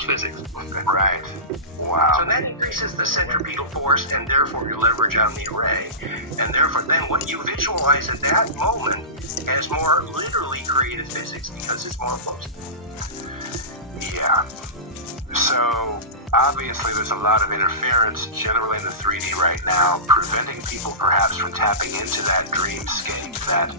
Hall's physics. Right. Wow. So that increases the centripetal force and therefore your leverage on the array. And therefore then what you visualize at that moment has more literally created physics because it's more close. Yeah. So obviously there's a lot of interference generally in the 3D right now, preventing people perhaps from tapping into that dreamscape, that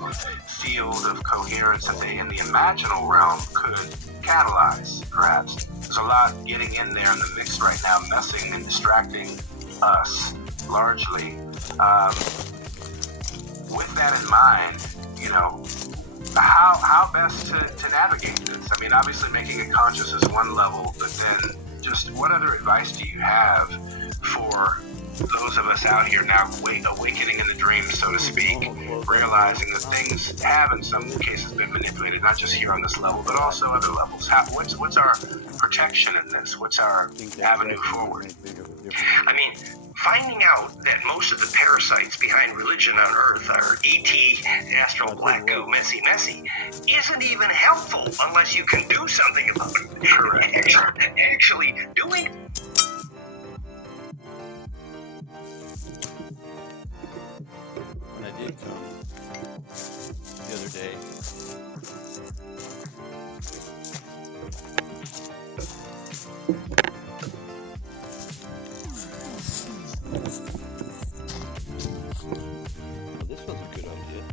field of coherence that they in the imaginal realm could catalyze, perhaps. There's a lot getting in there in the mix right now, messing and distracting us largely. With that in mind, you know, how best to navigate this? I mean, obviously making it conscious is one level, but then just what other advice do you have for those of us out here now awakening in the dream, so to speak, realizing that things have in some cases been manipulated, not just here on this level, but also other levels? What's our protection in this? What's our avenue forward? I mean, finding out that most of the parasites behind religion on Earth are E.T., astral black goo, messy, isn't even helpful unless you can do something about it. Correct. Actually doing. When I did come the other day, well, this was a good idea.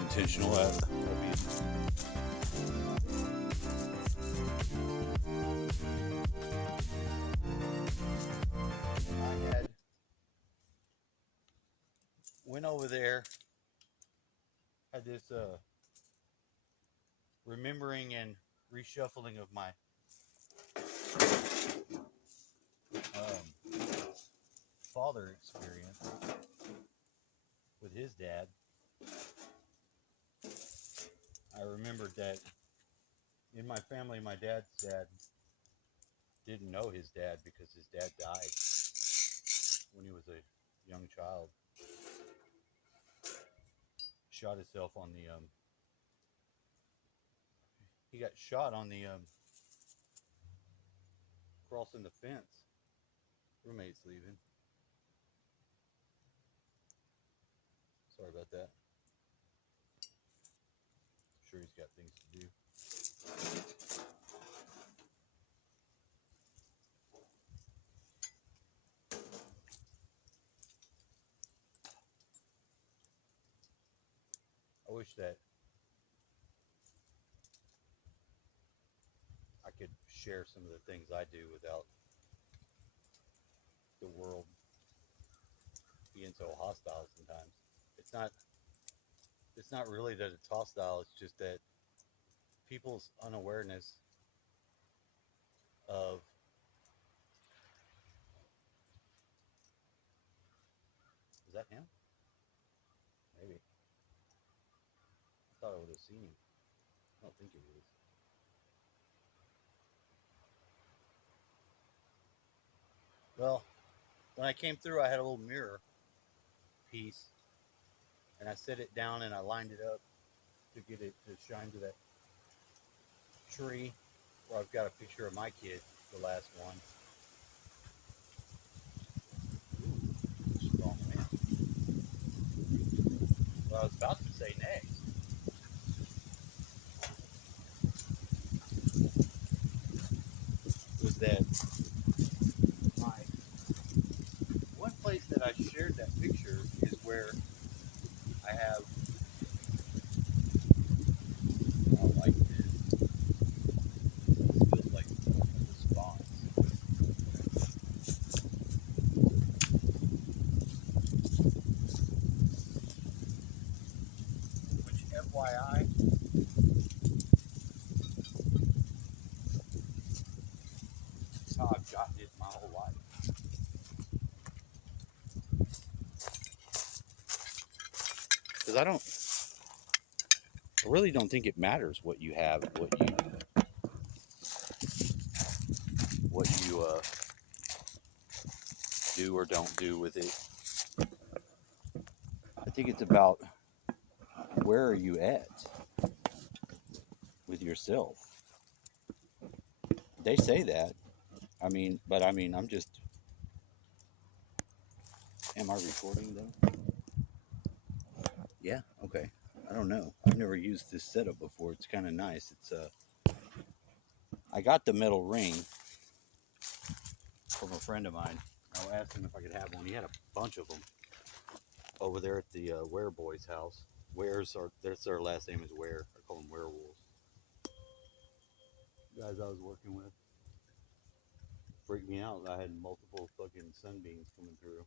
Intentional obedience. I went over there, had this remembering and reshuffling of my father experience with his dad. I remembered that in my family, my dad's dad didn't know his dad because his dad died when he was a young child. Shot himself on the he got shot on the crossing the fence. Roommate's leaving. Sorry about that. I'm sure he's got things to do. I wish that I could share some of the things I do without the world being so hostile sometimes. It's not really that it's hostile, it's just that people's unawareness of is that him? Maybe. I thought I would have seen him. I don't think it is. Well, when I came through, I had a little mirror piece, and I set it down and I lined it up to get it to shine to that tree where I've got a picture of my kid, the last one. Ooh, strong man. What I was about to say next was that one place that I shared that picture is where I have, I don't like this. This feels like a response. Which, FYI, is how I've gotten it my whole life. Because I really don't think it matters what you have, what you do or don't do with it. I think it's about where are you at with yourself. They say that. I mean, but I mean, I'm just. Am I recording though? Yeah. Okay. I don't know. I've never used this setup before. It's kind of nice. It's I got the metal ring from a friend of mine. I asked him if I could have one. He had a bunch of them over there at the Ware Boys' house. Ware's are that's their last name is Ware. I call them werewolves. Guys I was working with freaked me out. I had multiple fucking sunbeams coming through.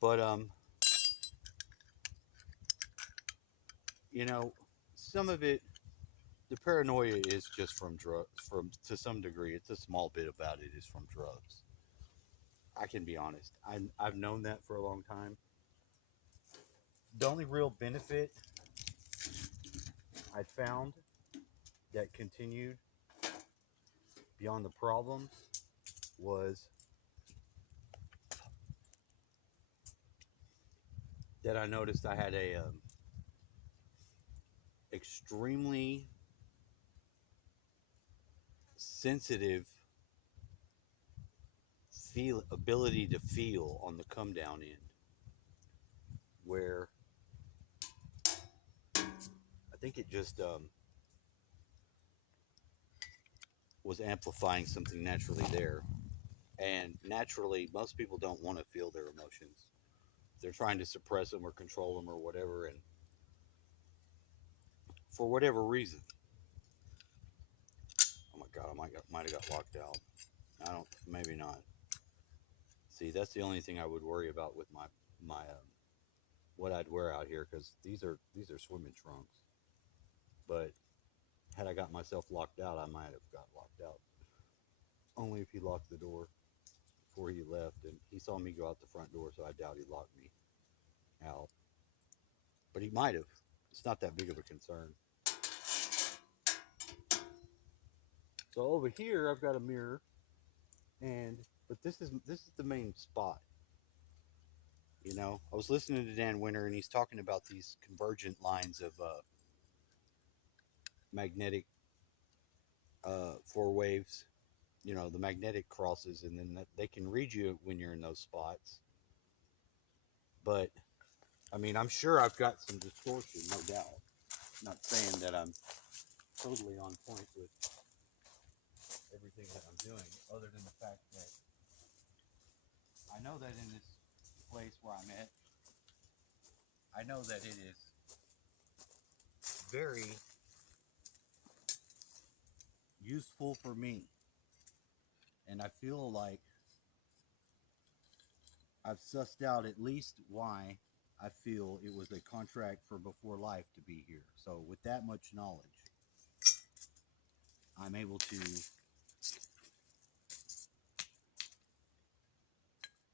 But you know, some of it, the paranoia is just from drugs. From to some degree, it's a small bit about it is from drugs. I can be honest. I've known that for a long time. The only real benefit I found that continued beyond the problems was that I noticed I had a extremely sensitive feel ability to feel on the come down end, where I think it just was amplifying something naturally there. And naturally, most people don't want to feel their emotions. They're trying to suppress them or control them or whatever, and for whatever reason. Oh my god, might have got locked out. I don't. Maybe not. See, that's the only thing I would worry about with my what I'd wear out here because these are swimming trunks. But had I got myself locked out, I might have got locked out. Only if he locked the door before he left, and he saw me go out the front door, so I doubt he locked me out. But he might have. It's not that big of a concern. So over here, I've got a mirror, and but this is the main spot. You know, I was listening to Dan Winter, and he's talking about these convergent lines of magnetic four waves. You know, the magnetic crosses, and then they can read you when you're in those spots. But I mean, I'm sure I've got some distortion, no doubt. Not saying that I'm totally on point with everything that I'm doing, other than the fact that I know that in this place where I'm at, I know that it is very useful for me. And I feel like I've sussed out at least why I feel it was a contract for Before Life to be here. So, with that much knowledge, I'm able to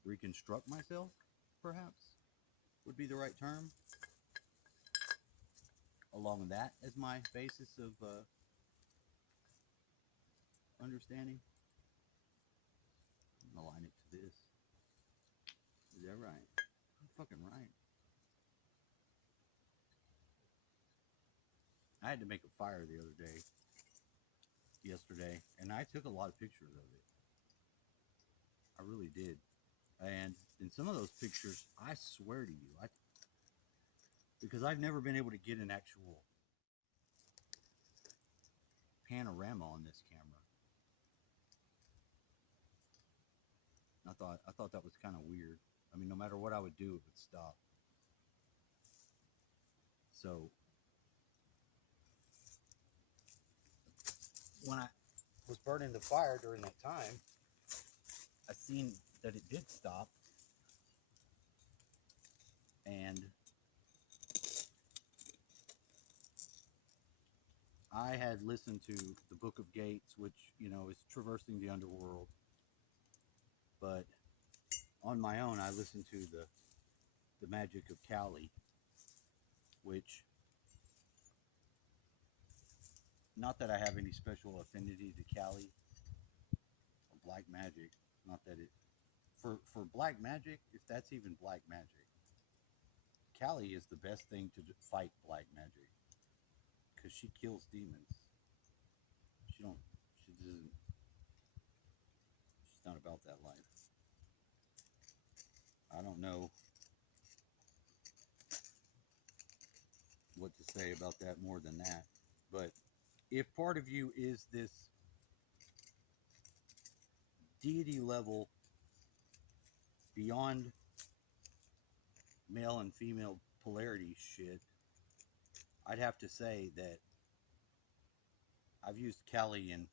reconstruct myself, perhaps, would be the right term, along that as my basis of understanding. I'm gonna align it to this. Is that right? I'm fucking right. I had to make a fire the other day, yesterday, and I took a lot of pictures of it. I really did. And in some of those pictures, I swear to you, because I've never been able to get an actual panorama on this camera. I thought that was kind of weird. I mean, no matter what I would do, it would stop. So when I was burning the fire during that time, I seen that it did stop, and I had listened to the Book of Gates, which is traversing the underworld. But on my own, I listened to the Magic of Cali, which, not that I have any special affinity to Cali or black magic. Not that it for black magic, if that's even black magic, Cali is the best thing to fight black magic because she kills demons. She don't It's not about that life. I don't know what to say about that more than that. But if part of you is this deity level beyond male and female polarity shit, I'd have to say that I've used Kali in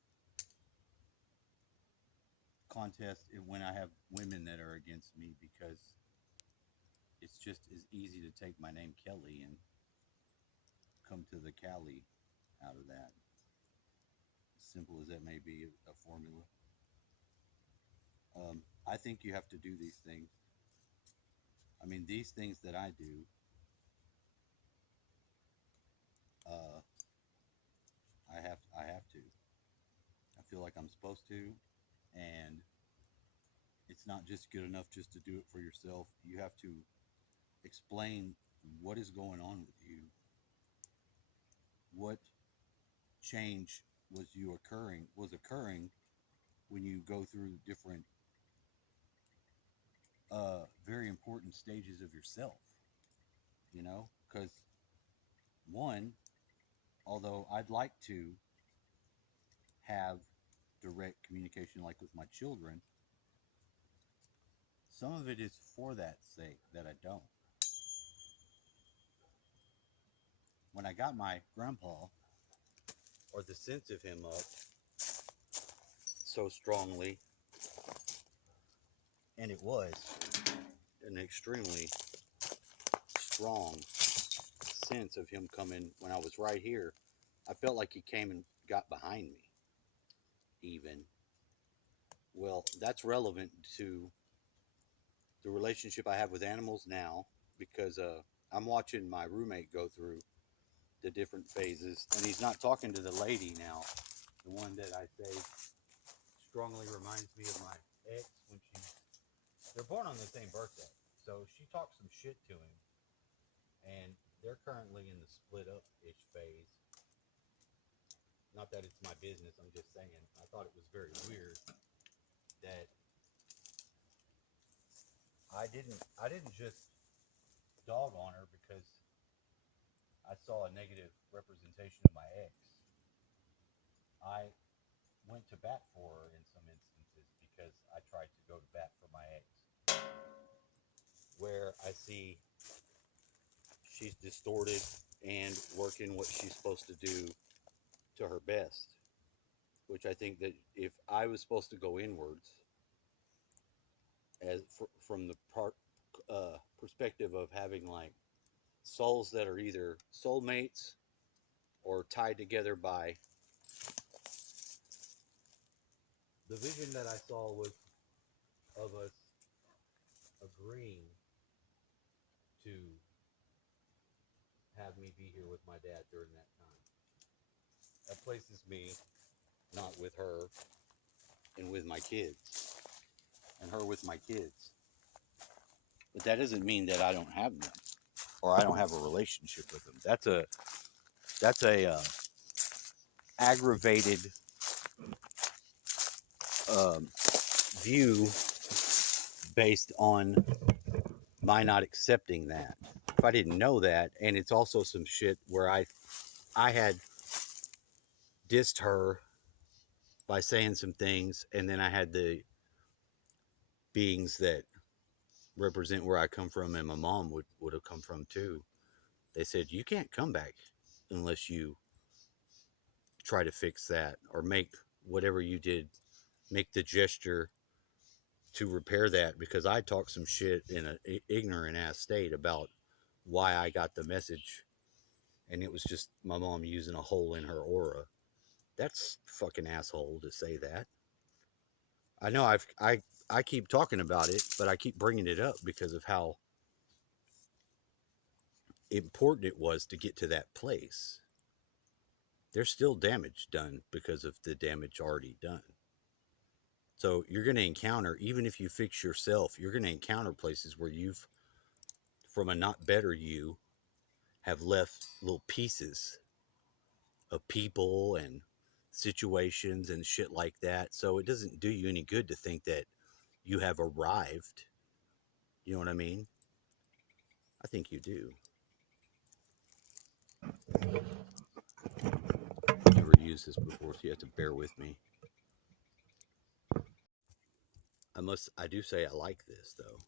contests when I have women that are against me, because it's just as easy to take my name Kelly and come to the Cali out of that. As simple as that may be, a formula. I think you have to do these things. I mean, these things that I do, I have to. I feel like I'm supposed to, and it's not just good enough just to do it for yourself. You have to explain what is going on with you, what change was occurring when you go through different very important stages of yourself, because one, although I'd like to have direct communication like with my children, some of it is for that sake that I don't. When I got my grandpa, or the sense of him, up so strongly, and it was an extremely strong sense of him coming when I was right here, I felt like he came and got behind me, even. Well, that's relevant to the relationship I have with animals now, because I'm watching my roommate go through the different phases, and he's not talking to the lady now, the one that I say strongly reminds me of my ex when they're born on the same birthday, so she talks some shit to him, and they're currently in the split up ish phase. Not that it's my business, I'm just saying I thought it was very weird that I didn't just dog on her because I saw a negative representation of my ex. I went to bat for her in some instances because I tried to go to bat for my ex. Where I see she's distorted and working what she's supposed to do to her best. Which I think that if I was supposed to go inwards, from the perspective of having like souls that are either soulmates or tied together by the vision that I saw was of us agreeing to have me be here with my dad during that time. That places me not with her and with my kids, and her with my kids. But that doesn't mean that I don't have them, or I don't have a relationship with them. That's a aggravated view based on my not accepting that. If I didn't know that, and it's also some shit where I had dissed her by saying some things, and then I had the beings that represent where I come from, and my mom would have come from too. They said, you can't come back unless you try to fix that, or make whatever you did, make the gesture to repair that, because I talked some shit in an ignorant ass state about why I got the message, and it was just my mom using a hole in her aura. That's fucking asshole to say that. I know I keep talking about it, but I keep bringing it up because of how important it was to get to that place. There's still damage done because of the damage already done. So you're going to encounter, even if you fix yourself, you're going to encounter places where you've, from a not better you, have left little pieces of people and situations and shit like that. So it doesn't do you any good to think that you have arrived. You know what I mean? I think you do. Never used this before, so you have to bear with me. I do say I like this though.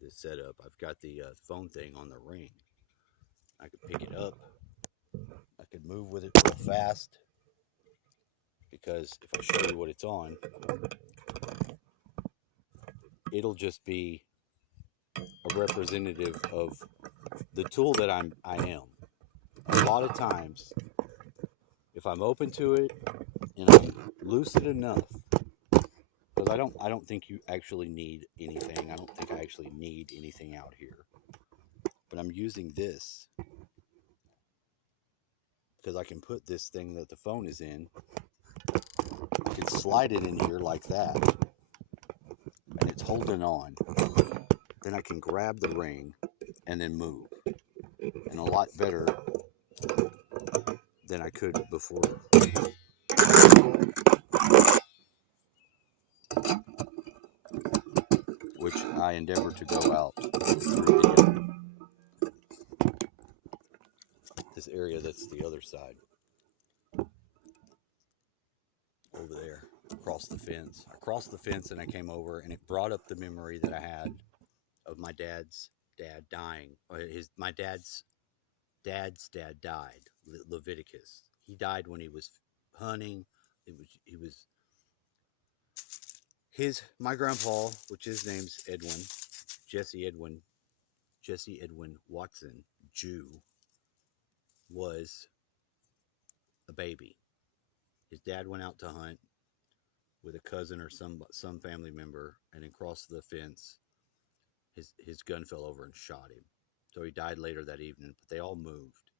This setup. I've got the phone thing on the ring. I could pick it up. I could move with it real fast because if I show you what it's on, it'll just be a representative of the tool that I am. A lot of times, if I'm open to it and I'm lucid enough, because I don't think you actually need anything. I don't think I actually need anything out here. But I'm using this because I can put this thing that the phone is in, I can slide it in here like that, and it's holding on. Then I can grab the ring and then move. And a lot better than I could before. Which I endeavor to go out through this area that's the other side. Over there, across the fence. I crossed the fence and I came over, and it brought up the memory that I had of my dad's dad dying. My dad's dad died, Leviticus. He died when he was hunting. My grandpa, which his name's Edwin, Jesse Edwin Watson, Jew, was a baby. His dad went out to hunt with a cousin or some family member, and then crossed the fence. His gun fell over and shot him. So he died later that evening, but they all moved.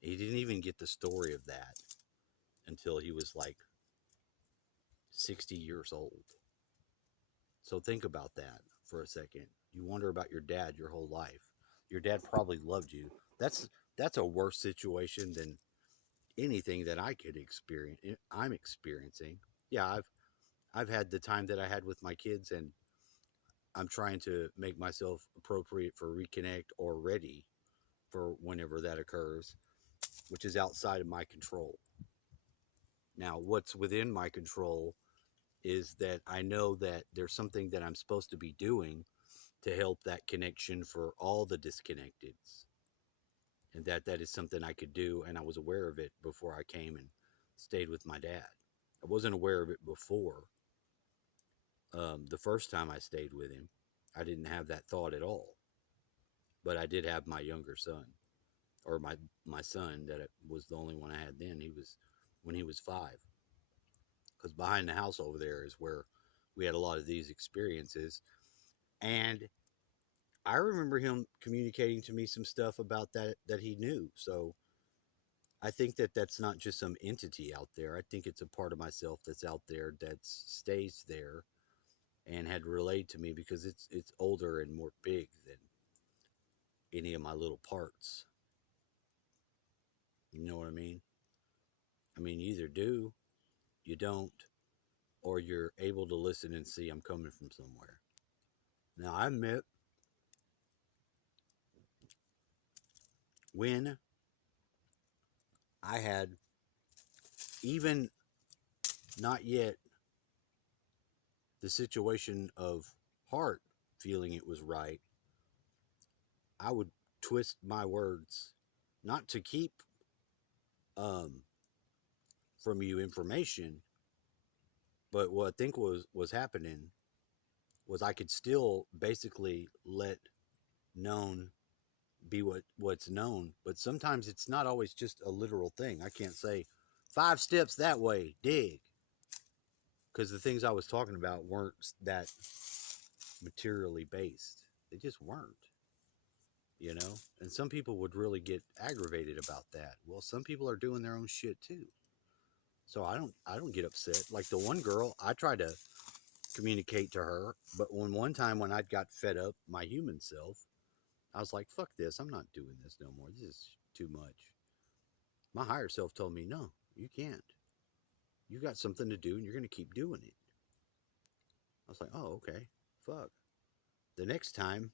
He didn't even get the story of that until he was like 60 years old. So think about that for a second. You wonder about your dad your whole life. Your dad probably loved you. That's a worse situation than anything that I could experience. I'm experiencing. Yeah, I've had the time that I had with my kids, and I'm trying to make myself appropriate for reconnect or ready for whenever that occurs, which is outside of my control. Now, what's within my control is that I know that there's something that I'm supposed to be doing to help that connection for all the disconnecteds. And that is something I could do, and I was aware of it before I came and stayed with my dad. I wasn't aware of it before. The first time I stayed with him, I didn't have that thought at all. But I did have my younger son, or my son that was the only one I had then. When he was 5. Because behind the house over there is where we had a lot of these experiences. And I remember him communicating to me some stuff about that he knew. So I think that that's not just some entity out there. I think it's a part of myself that's out there that stays there and had relayed to me, because it's older and more big than any of my little parts. You know what I mean? I mean, you either do, you don't, or you're able to listen and see I'm coming from somewhere. Now, I admit, when I had even not yet the situation of heart feeling it was right, I would twist my words, not to keep from you information, but what I think was happening was I could still basically let known be what's known, but sometimes it's not always just a literal thing. I can't say 5 steps that way, dig, because the things I was talking about weren't that materially based. They just weren't, you know? And some people would really get aggravated about that. Well, some people are doing their own shit too. So I don't get upset. Like the one girl, I tried to communicate to her, but one time when I got fed up, my human self, I was like, fuck this, I'm not doing this no more. This is too much. My higher self told me, no, you can't. You got something to do and you're going to keep doing it. I was like, oh, okay. Fuck. The next time,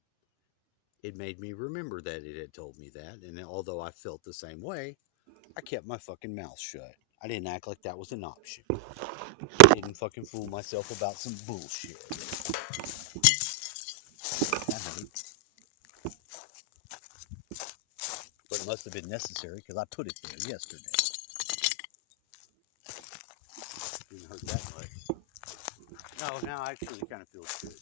it made me remember that it had told me that. And although I felt the same way, I kept my fucking mouth shut. I didn't act like that was an option. I didn't fucking fool myself about some bullshit. That hurt. But it must have been necessary because I put it there yesterday. Didn't hurt that much. No, now I actually kind of feels good.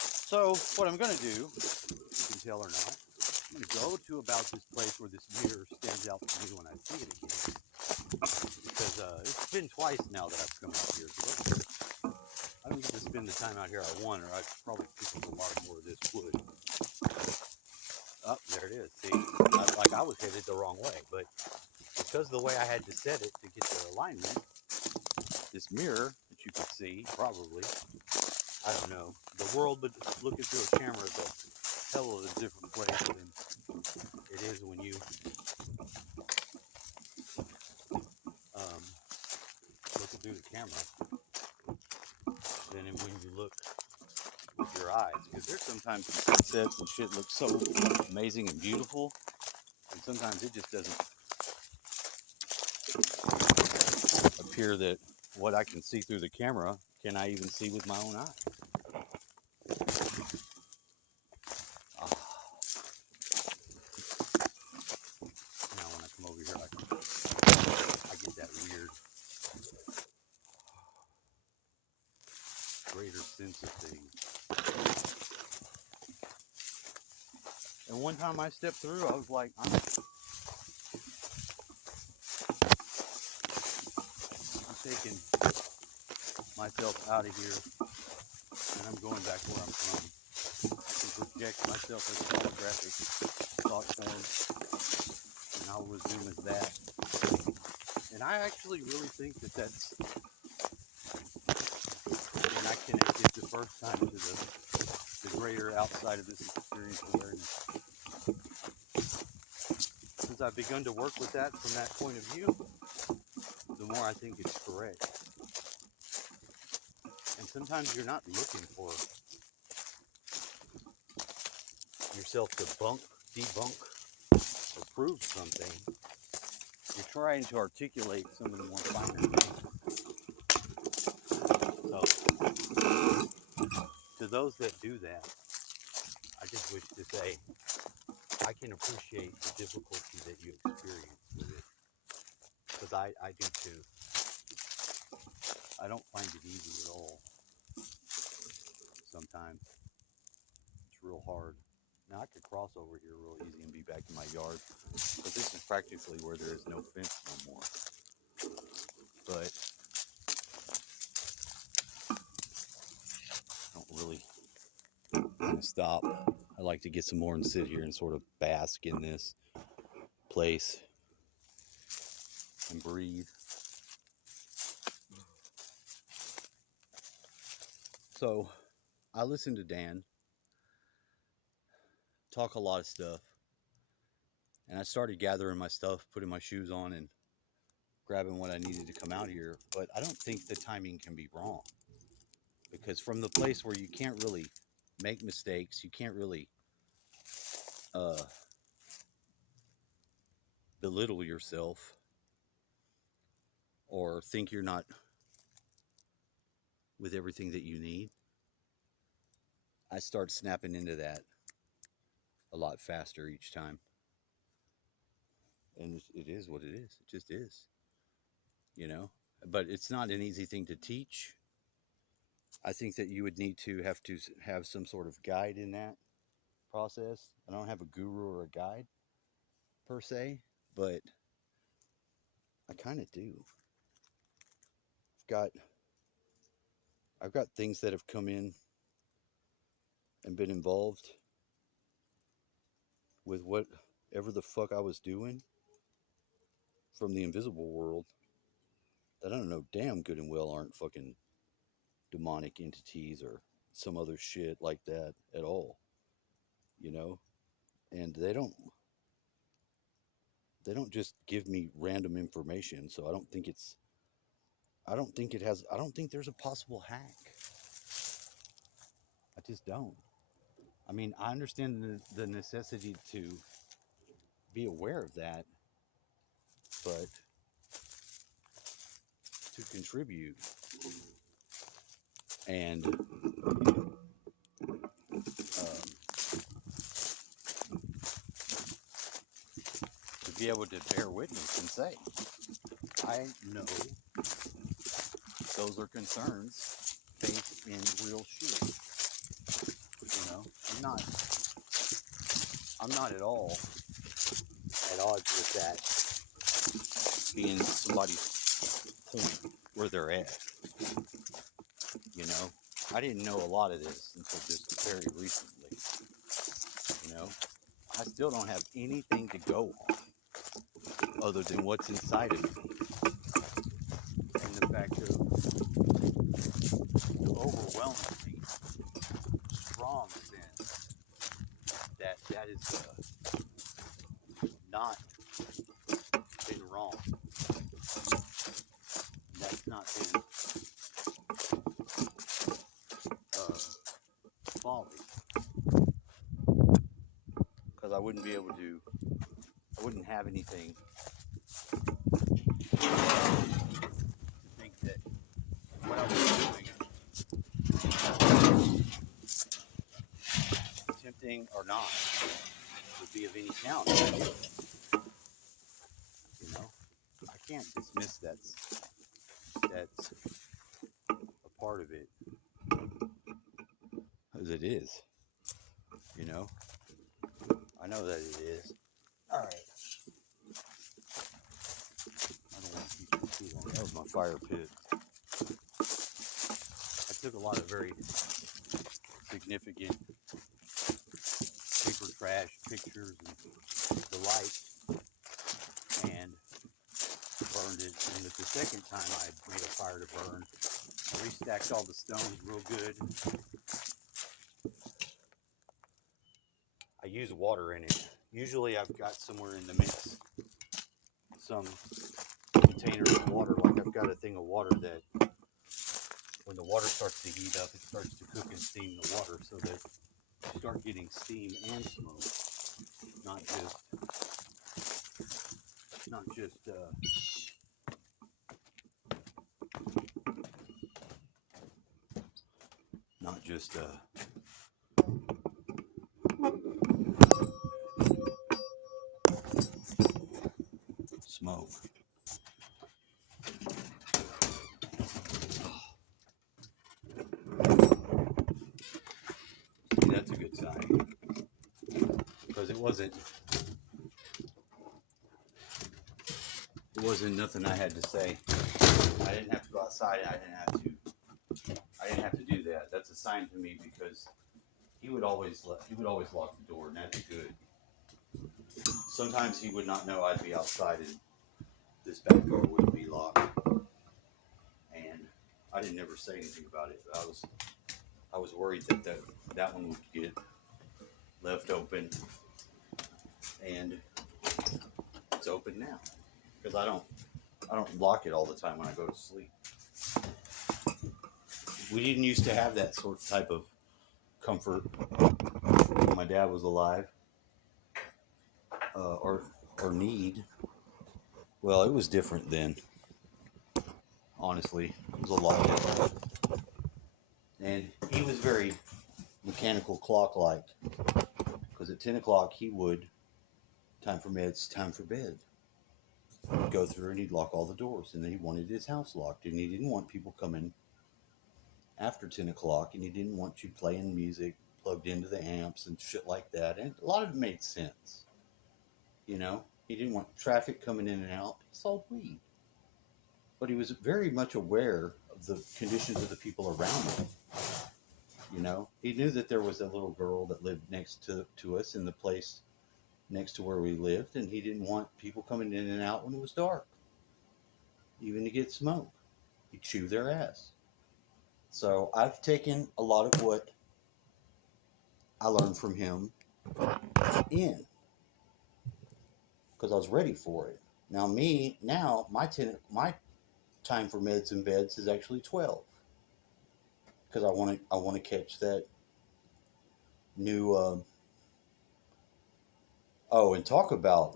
So what I'm going to do, you can tell or not, I'm going to go to about this place where this mirror stands out for me when I see it again. Because it's been twice now that I've come out here. So I don't get to spend the time out here I want, or I'd probably pick up a lot more of this wood. Oh, there it is. See, I was headed the wrong way, but because of the way I had to set it to get the alignment, this mirror that you can see, probably, I don't know, the world, but looking through a camera is a hell of a different place than it is when you looking through the camera than when you look with your eyes. Because there's sometimes sunsets and shit look so amazing and beautiful, and sometimes it just doesn't appear that what I can see through the camera can I even see with my own eyes. Now when I come over here, I get that weird greater sense of things. And one time I stepped through, I was like, I'm taking myself out of here and I'm going back where I'm from. I can project myself as a photographic thought form, and I'll resume as that. And I actually really think that that's, and I connected the first time to the greater outside of this experience awareness. Since I've begun to work with that from that point of view, the more I think it's correct. And sometimes you're not looking for yourself to debunk, or prove something. You're trying to articulate some of the more finer things. So, to those that do that, I just wish to say, I can appreciate the difficulty that you experience with it. Because I do too. I don't find it easy at all. Sometimes. It's real hard. Now I could cross over here real easy and be back in my yard. But this is practically where there is no fence no more. But I don't really want to stop. I like to get some more and sit here and sort of bask in this place and breathe. So I listened to Dan talk a lot of stuff, and I started gathering my stuff, putting my shoes on and grabbing what I needed to come out here. But I don't think the timing can be wrong, because from the place where you can't really make mistakes, you can't really belittle yourself or think you're not with everything that you need, I start snapping into that a lot faster each time. And it is what it is. It just is, you know. But it's not an easy thing to teach. I think that you would need to have some sort of guide in that process. I don't have a guru or a guide per se, but I kind of do. I've got things that have come in and been involved with whatever the fuck I was doing from the invisible world that I don't know damn good and well aren't fucking demonic entities or some other shit like that at all, you know. And they don't just give me random information, so I don't think it's I don't think there's a possible hack. I just don't. I mean, I understand the necessity to be aware of that, but to contribute and to be able to bear witness and say, I know those are concerns based in real shit. You know, I'm not at all at odds with that being somebody's point where they're at. You know, I didn't know a lot of this until just very recently. You know, I still don't have anything to go on other than what's inside of me. And the fact of the overwhelmingly strong sense that is not been wrong. That's not been folly. Because I wouldn't have anything to think that what I was doing, tempting or not, would be of any count. You know, I can't dismiss that's a part of it, as it is. You know, I know that it is. All right. I don't want to keep it too long. That was my fire pit. I took a lot of very significant paper trash pictures and the light and burned it. And the second time I made a fire to burn, I restacked all the stones real good. I use water in it. Usually I've got somewhere in the mix some container of water. Like I've got a thing of water that when the water starts to heat up, it starts to cook and steam the water so that you start getting steam and smoke. Not just smoke. See, that's a good sign. Because it wasn't nothing I had to say. I didn't have to go outside. I didn't have to do that. That's a sign to me because he would always lock the door, and that's good. Sometimes he would not know I'd be outside and this back door wouldn't be locked. And I didn't ever say anything about it. I was worried that one would get left open, and it's open now because I don't lock it all the time when I go to sleep. We didn't used to have that type of comfort when my dad was alive, or need. Well, it was different then. Honestly, it was a lot different. And he was very mechanical clock-like, because at 10 o'clock he would, time for meds, time for bed. He'd go through and he'd lock all the doors, and then he wanted his house locked, and he didn't want people coming after 10 o'clock, and he didn't want you playing music plugged into the amps and shit like that. And a lot of it made sense. You know, he didn't want traffic coming in and out. He sold weed. But he was very much aware of the conditions of the people around him. You know, he knew that there was a little girl that lived next to us in the place next to where we lived, and he didn't want people coming in and out when it was dark, even to get smoke. He'd chew their ass. So I've taken a lot of what I learned from him in, because I was ready for it. Now my time for meds and beds is actually 12, because I want to catch that new. Oh, and talk about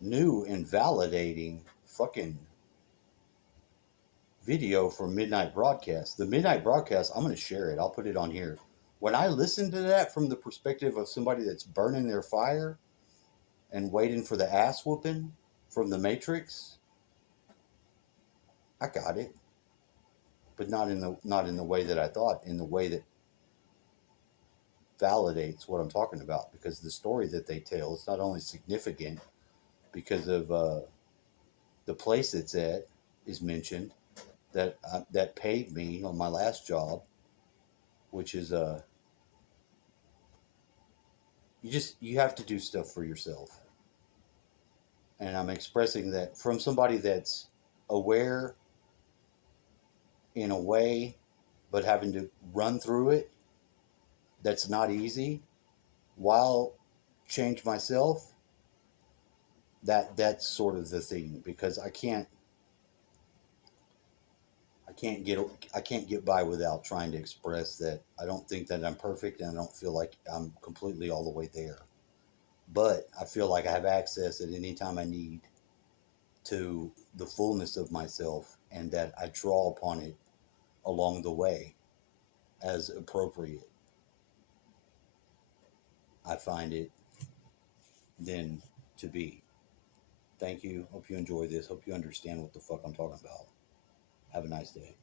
new and validating fucking video from Midnight Broadcast. The Midnight Broadcast, I'm going to share it. I'll put it on here. When I listen to that from the perspective of somebody that's burning their fire and waiting for the ass whooping from the Matrix, I got it. But not in the way that I thought, in the way that validates what I'm talking about, because the story that they tell is not only significant because of the place it's at is mentioned, that paid me on my last job, which is you have to do stuff for yourself, and I'm expressing that from somebody that's aware in a way, but having to run through it. That's not easy. While change myself, that's sort of the thing, because I can't get by without trying to express that I don't think that I'm perfect, and I don't feel like I'm completely all the way there. But I feel like I have access at any time I need to the fullness of myself, and that I draw upon it along the way as appropriate. I find it then to be. Thank you. Hope you enjoy this. Hope you understand what the fuck I'm talking about. Have a nice day.